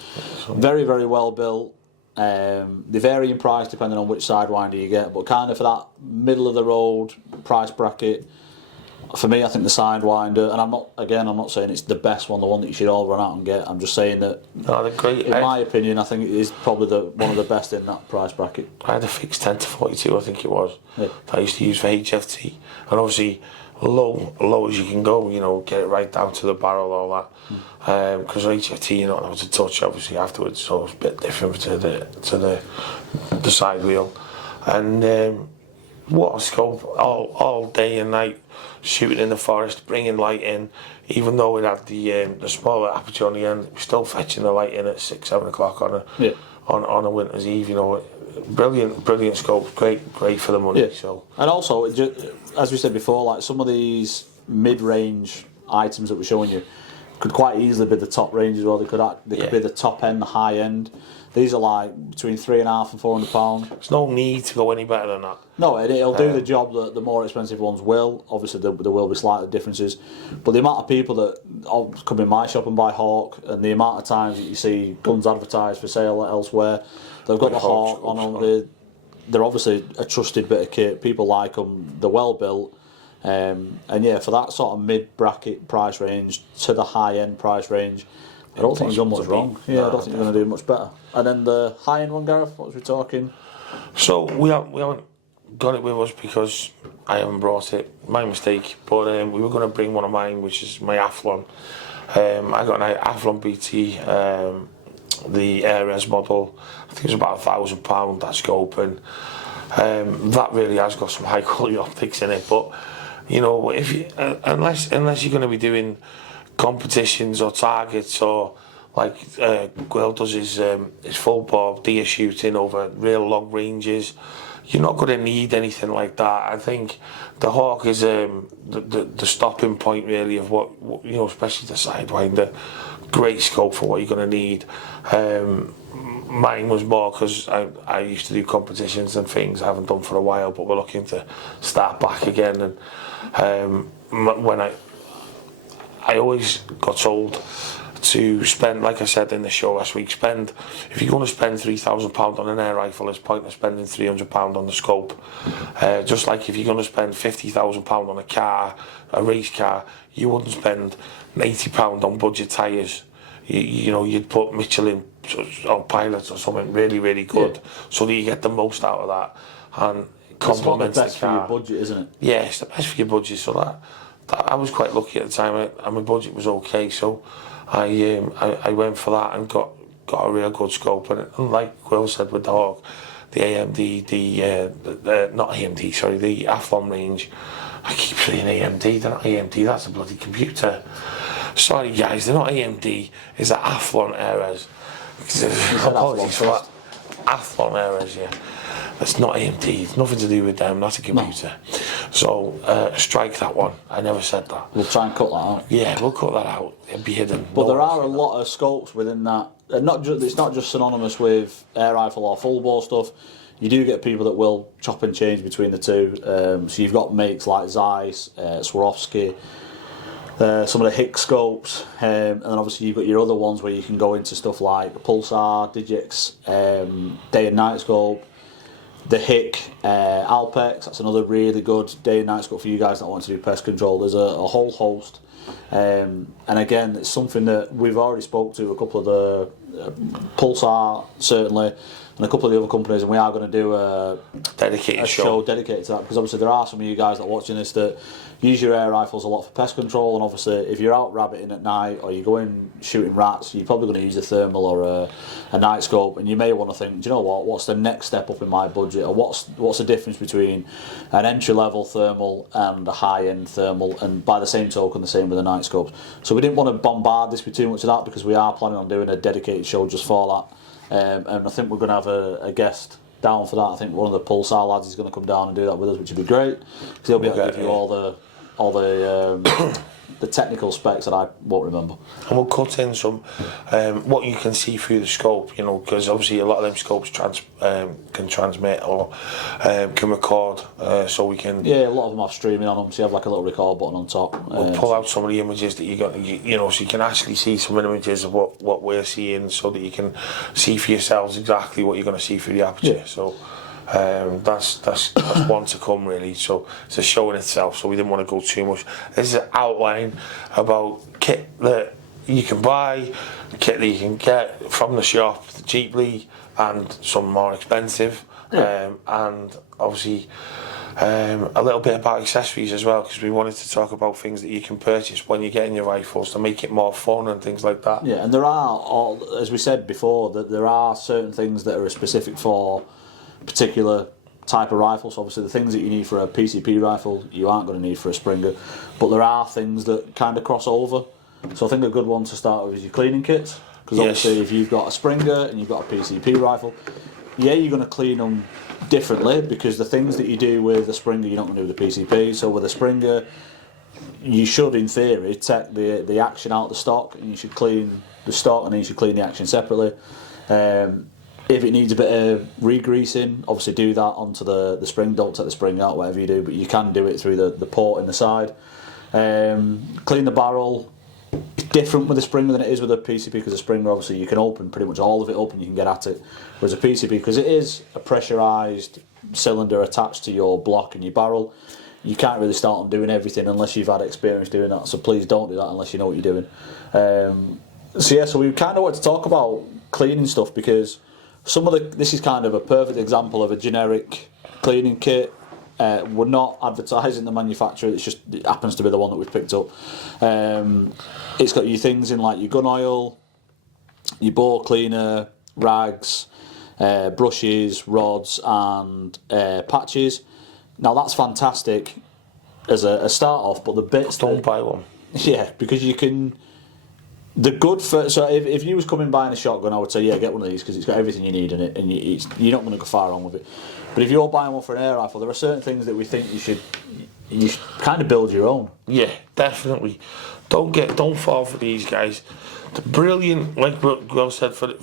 Very, very well built. They vary in price depending on which Sidewinder you get, but kind of for that middle of the road price bracket, for me, I think the Sidewinder, and I'm not saying it's the best one, the one that you should all run out and get. I'm just saying that, they're great. In my opinion, I think it is probably one of the best in that price bracket. I had a fixed 10 to 42, I think it was, that I used to use for HFT, and obviously low as you can go, you know, get it right down to the barrel, all that. Because HFT, you know, that was a touch obviously afterwards, so it's a bit different to the side wheel. And what a scope, all day and night, shooting in the forest, bringing light in. Even though it had the smaller aperture on the end, we're still fetching the light in at 6-7 o'clock on a winter's eve. You know, brilliant scope, great for the money. Yeah. So, and also, as we said before, like some of these mid-range items that we're showing you could quite easily be the top range as well. They could be the top end, the high end. These are like between £350 and £400. There's no need to go any better than that. No, it'll do the job that the more expensive ones will. Obviously, there will be slight differences, but the amount of people that come in my shop and buy Hawk, and the amount of times that you see guns advertised for sale elsewhere, they've got the Hawk on them. they're obviously a trusted bit of kit. People like them. They're well built. And yeah, for that sort of mid-bracket price range to the high-end price range, I don't think you've done much wrong. Yeah, I don't think you're going to do much better. And then the high-end one, Gareth, what was we talking? So we haven't got it with us because I haven't brought it. My mistake. But we were going to bring one of mine, which is my Athlon. I got an Athlon BT, the Ares model. I think it's about £1,000 that scope, and that really has got some high quality optics in it. But you know, if you, unless you're going to be doing competitions or targets, or like Will does his full bore deer shooting over real long ranges, you're not going to need anything like that. I think the Hawk is the stopping point really of what you know, especially the Sidewinder. Great scope for what you're going to need. Mine was more because I used to do competitions and things I haven't done for a while, but we're looking to start back again. And when I always got told to spend, like I said in the show last week, if you're going to spend £3,000 on an air rifle, it's pointless spending £300 on the scope. Just like if you're going to spend £50,000 on a car, a race car, you wouldn't spend £80 on budget tyres. You know, you'd put Michelin on pilots or something really, really good, so that you get the most out of that and complements the car. It's the best for your budget, isn't it? Yeah, it's the best for your budget. So that I was quite lucky at the time, and my budget was okay. So I went for that and got a real good scope. And like Will said with the Hawk, the AMD, not AMD, sorry, the Athlon range. I keep saying AMD, they're not AMD, that's a bloody computer. Sorry guys, they're not AMD, it's the Athlon Ares. Apologies for that. Athlon Ares, yeah. It's not AMD, it's nothing to do with them, that's a computer. No. So, strike that one, I never said that. We'll try and cut that out. Yeah, we'll cut that out, it'll be hidden. But there are a lot of scopes within that. It's not just synonymous with air rifle or full bore stuff. You do get people that will chop and change between the two. So you've got makes like Zeiss, Swarovski, some of the Hicks scopes, and then obviously you've got your other ones where you can go into stuff like Pulsar, Digix, day and night scope, the Hick, Alpex. That's another really good day and night scope for you guys that want to do pest control. There's a whole host. And again, it's something that we've already spoke to a couple of the Pulsar certainly, and a couple of the other companies, and we are going to do a show dedicated to that, because obviously there are some of you guys that are watching this that use your air rifles a lot for pest control, and obviously if you're out rabbiting at night or you're going shooting rats, you're probably going to use a thermal or a night scope, and you may want to think, do you know what's the next step up in my budget, or what's the difference between an entry level thermal and a high end thermal, and by the same token the same with the night scopes. So we didn't want to bombard this with too much of that, because we are planning on doing a dedicated show just for that. And I think we're going to have a guest down for that. I think one of the Pulsar lads is going to come down and do that with us, which would be great, because he'll be able to give you all the technical specs that I won't remember. And we'll cut in some what you can see through the scope, you know, because obviously a lot of them scopes can transmit or can record, so we can. Yeah, a lot of them have streaming on them, so you have like a little record button on top. We'll pull out some of the images that you got, you know, so you can actually see some images of what we're seeing, so that you can see for yourselves exactly what you're going to see through the aperture. Yeah. So. That's one to come really. So it's a show in itself. So we didn't want to go too much. This is an outline about kit that you can buy, kit that you can get from the shop cheaply, and some more expensive. And obviously a little bit about accessories as well, because we wanted to talk about things that you can purchase when you're getting your rifles to make it more fun and things like that. Yeah, and there are, as we said before, that there are certain things that are specific for particular type of rifle. So obviously the things that you need for a PCP rifle you aren't going to need for a Springer, but there are things that kind of cross over. So I think a good one to start with is your cleaning kits, because obviously if you've got a Springer and you've got a PCP rifle, yeah, you're going to clean them differently, because the things that you do with a Springer you're not going to do with the PCP. So with a Springer you should in theory take the action out of the stock, and you should clean the stock and then you should clean the action separately. If it needs a bit of re-greasing, obviously do that onto the spring. Don't take the spring out, whatever you do, but you can do it through the port in the side. Clean the barrel. It's different with a Springer than it is with a PCP, because a Springer obviously you can open pretty much all of it up and you can get at it. Whereas a PCP, because it is a pressurised cylinder attached to your block and your barrel. You can't really start on doing everything unless you've had experience doing that. So please don't do that unless you know what you're doing. So we kind of want to talk about cleaning stuff, because this is kind of a perfect example of a generic cleaning kit. We're not advertising the manufacturer, it happens to be the one that we've picked up. It's got your things in like your gun oil, your bore cleaner, rags, brushes, rods and patches. Now that's fantastic as a start off, but the bits... Don't buy one. Yeah, because you can... So if you was coming buying a shotgun, I would say, yeah, get one of these because it's got everything you need in it, and you're not going to go far wrong with it. But if you're buying one for an air rifle, there are certain things that we think you should kind of build your own. Yeah, definitely. Don't fall for these guys. The brilliant, like Will said, for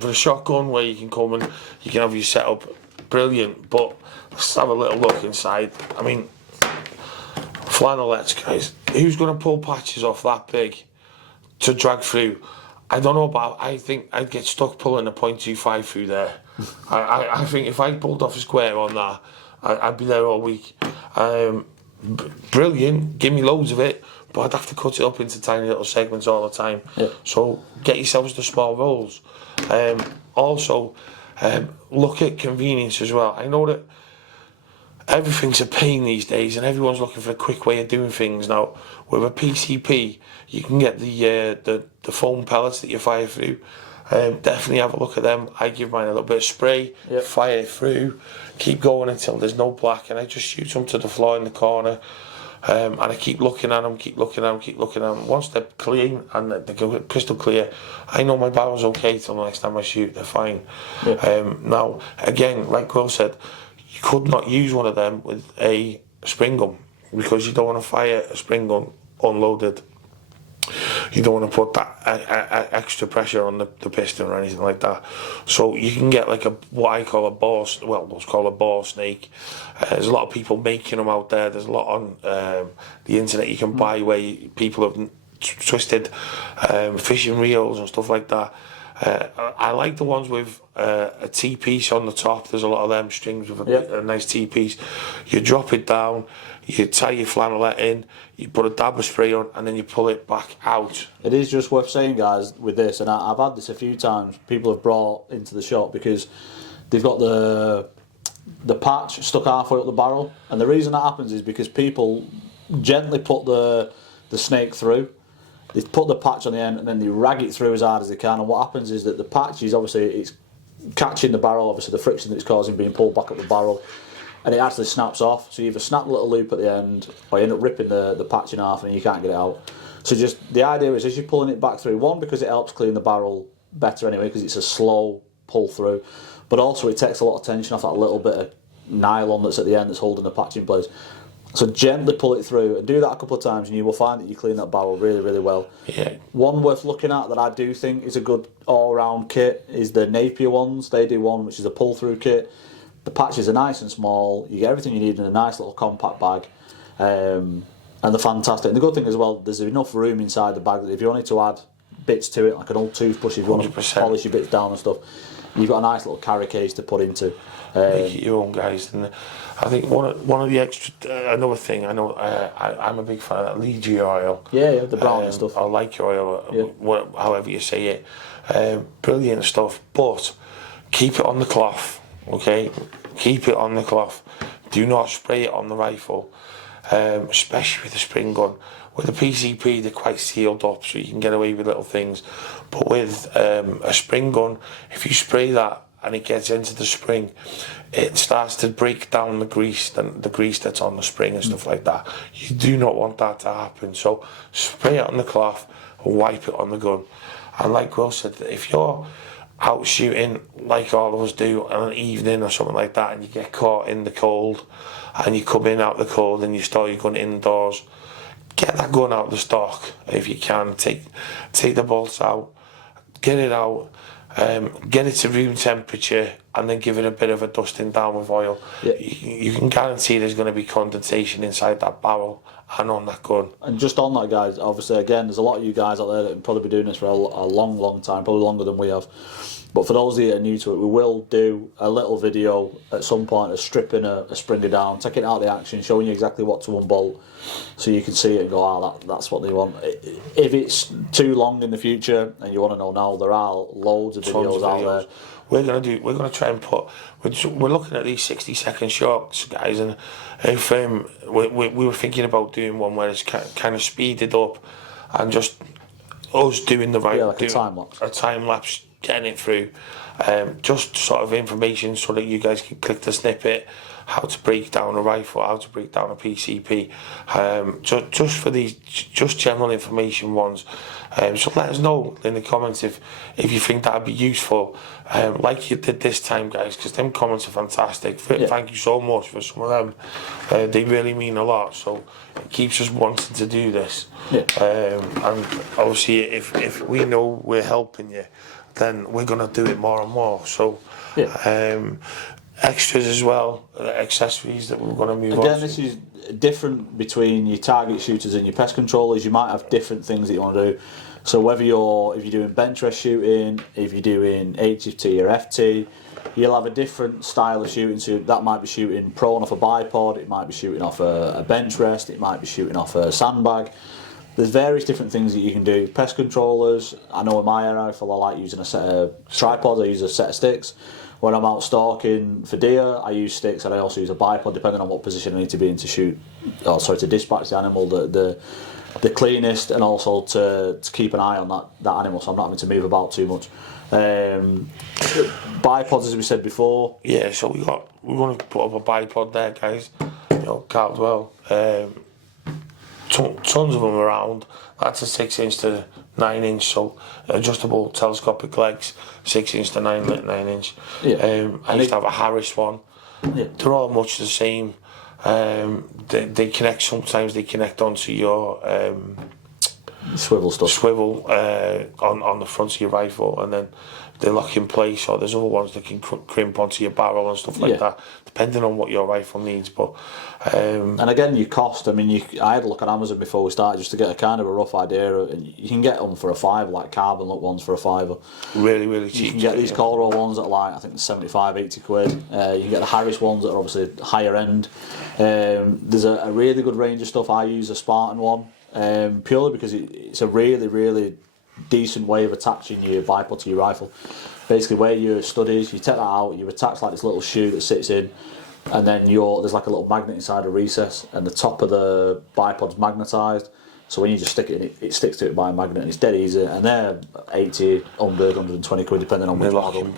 a shotgun where you can come and you can have your setup, brilliant. But let's have a little look inside. I mean, flannelettes, guys. Who's going to pull patches off that big to drag through? I don't know, but I think I'd get stuck pulling a .25 through there. I think if I pulled off a square on that, I'd be there all week. Brilliant, give me loads of it, but I'd have to cut it up into tiny little segments all the time. Yeah. So get yourselves the small rolls. Also, look at convenience as well. I know that everything's a pain these days, and everyone's looking for a quick way of doing things now. With a PCP, you can get the foam pellets that you fire through. Definitely have a look at them. I give mine a little bit of spray, fire it through, keep going until there's no black, and I just shoot them to the floor in the corner. And I keep looking at them, keep looking at them. Once they're clean and they're crystal clear, I know my barrel's okay till the next time I shoot. They're fine. Yeah. Now, again, like Will said, you could not use one of them with a spring gun, because you don't want to fire a spring gun unloaded. You don't want to put that extra pressure on the piston or anything like that. So you can get like what I call a ball, what's called a ball snake. There's a lot of people making them out there. There's a lot on the internet you can buy where people have twisted fishing reels and stuff like that. I like the ones with a T-piece on the top. There's a lot of them strings with a nice T-piece. You drop it down, you tie your flannelette in, you put a dab of spray on, and then you pull it back out. It is just worth saying, guys, with this, and I've had this a few times, people have brought into the shop because they've got the patch stuck halfway up the barrel, and the reason that happens is because people gently put the snake through. They put the patch on the end and then they rag it through as hard as they can, and what happens is that the patch is obviously it's catching the barrel, obviously the friction that it's causing being pulled back up the barrel, and it actually snaps off. So you either snap the little loop at the end or you end up ripping the patch in half and you can't get it out. So just the idea is as you're pulling it back through, one, because it helps clean the barrel better anyway because it's a slow pull through, but also it takes a lot of tension off that little bit of nylon that's at the end that's holding the patch in place. So gently pull it through and do that a couple of times and you will find that you clean that barrel really, really well. Yeah. One worth looking at that I do think is a good all-round kit is the Napier ones. They do one which is a pull-through kit. The patches are nice and small. You get everything you need in a nice little compact bag. And they're fantastic. And the good thing as well, there's enough room inside the bag that if you wanted to add bits to it, like an old toothbrush, if you want to polish your bits down and stuff, you've got a nice little carry case to put into. Make it your own, guys. And I think one of the extra, another thing, I know I'm a big fan of that Legia oil. Yeah, the brown and stuff. I like your oil, however you say it. Brilliant stuff, but keep it on the cloth, okay? Keep it on the cloth. Do not spray it on the rifle, especially with a spring gun. With a PCP, they're quite sealed up, so you can get away with little things. But with a spring gun, if you spray that and it gets into the spring, it starts to break down the grease that's on the spring and stuff like that. You do not want that to happen. So spray it on the cloth and wipe it on the gun. And like Will said, if you're out shooting like all of us do on an evening or something like that, and you get caught in the cold, and you come in out the cold and you store your gun indoors, get that gun out of the stock if you can. Take the bolts out, get it out, get it to room temperature, and then give it a bit of a dusting down with oil. Yeah. You can guarantee there's going to be condensation inside that barrel and on that gun. And just on that, guys, obviously, again, there's a lot of you guys out there that will probably be doing this for a long, long time, probably longer than we have. But for those that are new to it, we will do a little video at some point of stripping a Springer down, taking it out of the action, showing you exactly what to unbolt, so you can see it and go, that's what they want. If it's too long in the future and you want to know now, there are loads of videos out there. We're gonna try and put. We're looking at these 60-second shorts, guys, and if we were thinking about doing one where it's kind of speeded up and just us doing the right, like a time lapse, getting it through, just sort of information so that you guys can click the snippet, how to break down a rifle, how to break down a PCP, just for these just general information ones. So let us know in the comments if you think that'd be useful, like you did this time, guys, because them comments are fantastic. Thank you so much for some of them. They really mean a lot, so it keeps us wanting to do this. And obviously if we know we're helping you, then we're going to do it more and more. So extras as well, accessories that we're going to move on to. Again, this is different between your target shooters and your pest controllers. You might have different things that you want to do. So if you're doing bench rest shooting, if you're doing HFT or FT, you'll have a different style of shooting. So that might be shooting prone off a bipod, it might be shooting off a bench rest, it might be shooting off a sandbag. There's various different things that you can do. Pest controllers, I know in my air rifle I like using a set of tripods, I use a set of sticks. When I'm out stalking for deer, I use sticks, and I also use a bipod depending on what position I need to be in to dispatch the animal the cleanest, and also to keep an eye on that animal, so I'm not having to move about too much. Bipods, as we said before. Yeah, so we want to put up a bipod there, guys. Caldwell. Tons of them around. That's a 6-inch to 9-inch, so adjustable telescopic legs, 6-inch to 9-inch. I used to have a Harris one. They're all much the same. They connect. Sometimes they connect onto your swivel on the front of your rifle, and then they lock in place. Or there's other ones that can crimp onto your barrel and stuff like that, depending on what your rifle needs. But and again, your cost. I mean, I had a look on Amazon before we started just to get a kind of a rough idea. You can get them for a £5, like carbon look ones for a £5. Really, really cheap. You can get these Colruyt ones at like, I think 75, 80 quid. You can get the Harris ones that are obviously higher end. There's a really good range of stuff. I use a Spartan one purely because it's a really, really decent way of attaching your bipod to your rifle. Basically, where your stud is, you take that out, you attach like this little shoe that sits in, and then there's like a little magnet inside a recess, and the top of the bipod's magnetised. So when you just stick it in, it sticks to it by a magnet, and it's dead easy. And they're 80, 100, 120 quid, depending on which model.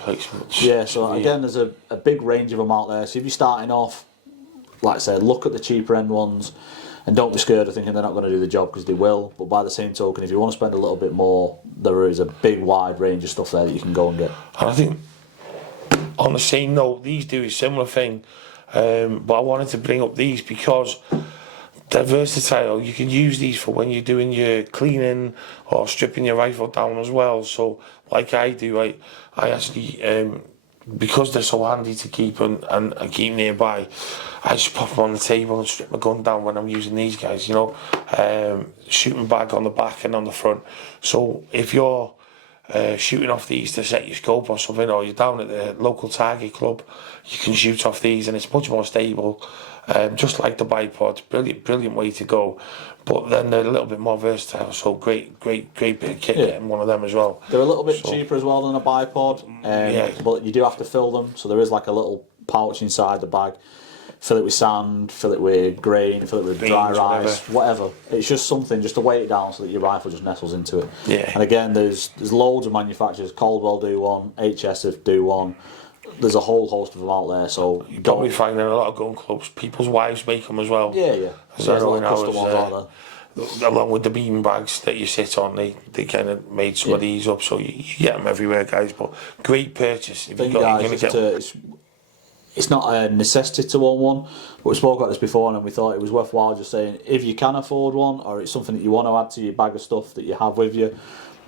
Yeah, so again, there's a big range of them out there. So if you're starting off, like I said, look at the cheaper end ones. And don't be scared of thinking they're not going to do the job, because they will. But by the same token, if you want to spend a little bit more, there is a big wide range of stuff there that you can go and get. And I think, on the same note, these do a similar thing. But I wanted to bring up these because they're versatile. You can use these for when you're doing your cleaning or stripping your rifle down as well. So, like I do, I actually, because they're so handy to keep and keep nearby, I just pop them on the table and strip my gun down when I'm using these guys, shooting bag on the back and on the front. So if you're shooting off these to set your scope or something, or you're down at the local target club, you can shoot off these, and it's much more stable, just like the bipod. Brilliant way to go. But then they're a little bit more versatile, so great bit of kit getting one of them as well. They're a little bit cheaper as well than a bipod, but you do have to fill them, so there is like a little pouch inside the bag. Fill it with sand, fill it with grain, fill it with dry rice, whatever. It's just something just to weight it down so that your rifle just nestles into it. And again, there's loads of manufacturers. Caldwell do one, HSF do one. There's a whole host of them out there. So you're probably finding a lot of gun clubs. People's wives make them as well. There's a lot of custom ones out there. Along with the bean bags that you sit on, they kind of made some of these up, so you get them everywhere, guys. But great purchase. If you're going to get it's not a necessity to own one, but we spoke about this before, and we thought it was worthwhile just saying, if you can afford one, or it's something that you want to add to your bag of stuff that you have with you,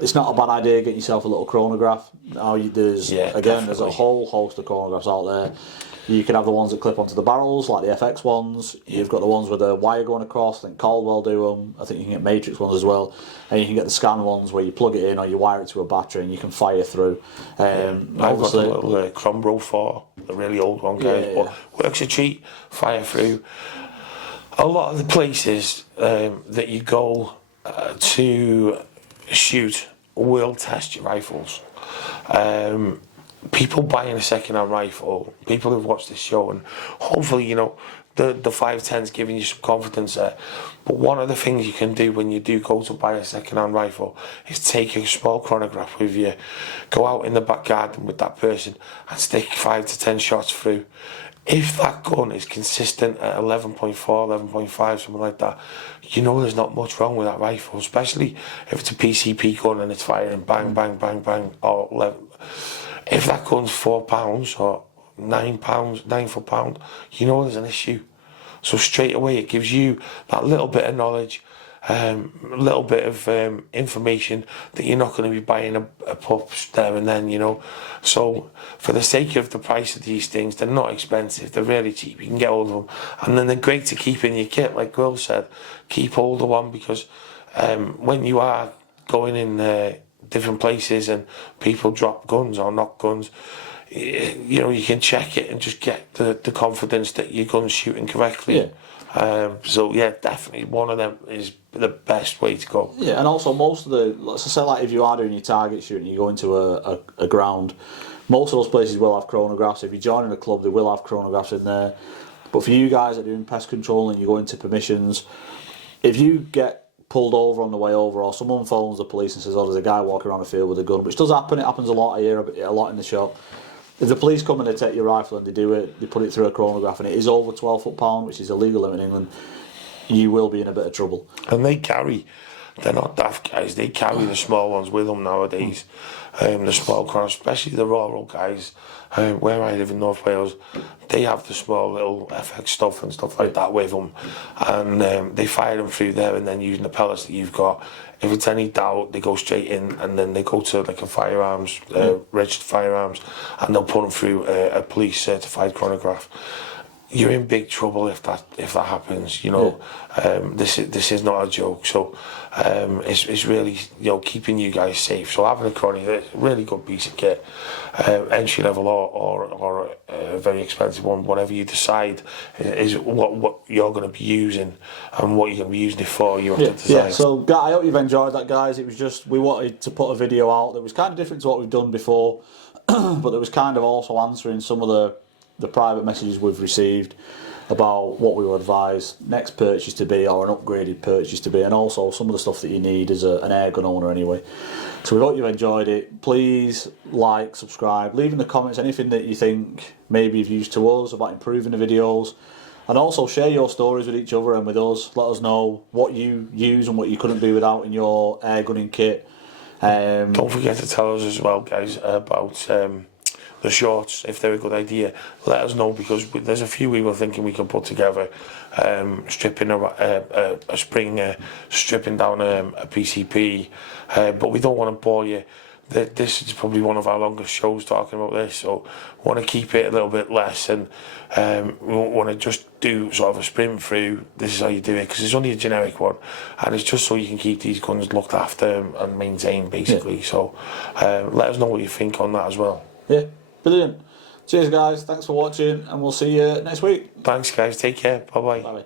it's not a bad idea getting yourself a little chronograph. There's a whole host of chronographs out there. You can have the ones that clip onto the barrels, like the FX ones. You've got the ones with the wire going across. I think Caldwell do them. I think you can get Matrix ones as well. And you can get the scan ones where you plug it in or you wire it to a battery and you can fire through. I've got a little Crombro 4, the really old one, guys. But works a treat, fire through. A lot of the places that you go to shoot will test your rifles. People buying a second-hand rifle, people who've watched this show, and hopefully, you know, the 510's giving you some confidence there. But one of the things you can do when you do go to buy a second-hand rifle is take a small chronograph with you, go out in the back garden with that person and stick 5 to 10 shots through. If that gun is consistent at 11.4, 11.5, something like that, you know there's not much wrong with that rifle, especially if it's a PCP gun and it's firing bang, bang, bang, bang, or 11. If that gun's £4 or £9 for pound, you know there's an issue. So straight away it gives you that little bit of knowledge, a little bit of information that you're not going to be buying a pup there and then, you know. So for the sake of the price of these things, they're not expensive, they're really cheap, you can get hold of them. And then they're great to keep in your kit, like Will said, keep hold of one, because when you are going in different places and people drop guns or knock guns, you know, you can check it and just get the confidence that your gun's shooting correctly. So yeah, definitely one of them is the best way to go. Yeah, and also most of let's say like if you are doing your target shooting, you go into a ground, most of those places will have chronographs. If you're joining a club, they will have chronographs in there. But for you guys that are doing pest control and you go into permissions, if you get pulled over on the way over, or someone phones the police and says, oh, there's a guy walking around the field with a gun, which does happen, it happens a lot, I hear a lot in the shop. If the police come and they take your rifle and they do it, they put it through a chronograph and it is over 12 foot-pound, which is a legal limit in England, you will be in a bit of trouble. And they're not daft guys, they carry the small ones with them nowadays. The small crowns, especially the rural guys, where I live in North Wales, they have the small little FX stuff and stuff like that with them, and they fire them through there, and then using the pellets that you've got, if it's any doubt, they go straight in, and then they go to like a firearms, registered firearms, and they'll put them through a police certified chronograph. You're in big trouble if that happens, you know. This is not a joke. So it's really, you know, keeping you guys safe. So having a chrono, is a really good piece of kit, entry level or a very expensive one, whatever you decide is what you're going to be using and what you're going to be using it for. You have to decide. Yeah. So I hope you've enjoyed that, guys. It was just, we wanted to put a video out that was kind of different to what we've done before, but that was kind of also answering some of the private messages we've received about what we would advise next purchase to be, or an upgraded purchase to be, and also some of the stuff that you need as an airgun owner anyway. So we hope you've enjoyed it. Please like, subscribe, leave in the comments anything that you think maybe you've used to us about improving the videos, and also share your stories with each other and with us. Let us know what you use and what you couldn't do without in your airgunning kit. Don't forget to tell us as well, guys, about the shorts, if they're a good idea. Let us know, because there's a few we were thinking we could put together, stripping a spring, stripping down a PCP, but we don't want to bore you. This is probably one of our longest shows talking about this, so we want to keep it a little bit less, and we want to just do sort of a sprint through. This is how you do it, because it's only a generic one, and it's just so you can keep these guns looked after and maintained, basically. So let us know what you think on that as well. Yeah. Brilliant. Cheers, guys. Thanks for watching, and we'll see you next week. Thanks, guys. Take care. Bye-bye. Bye-bye.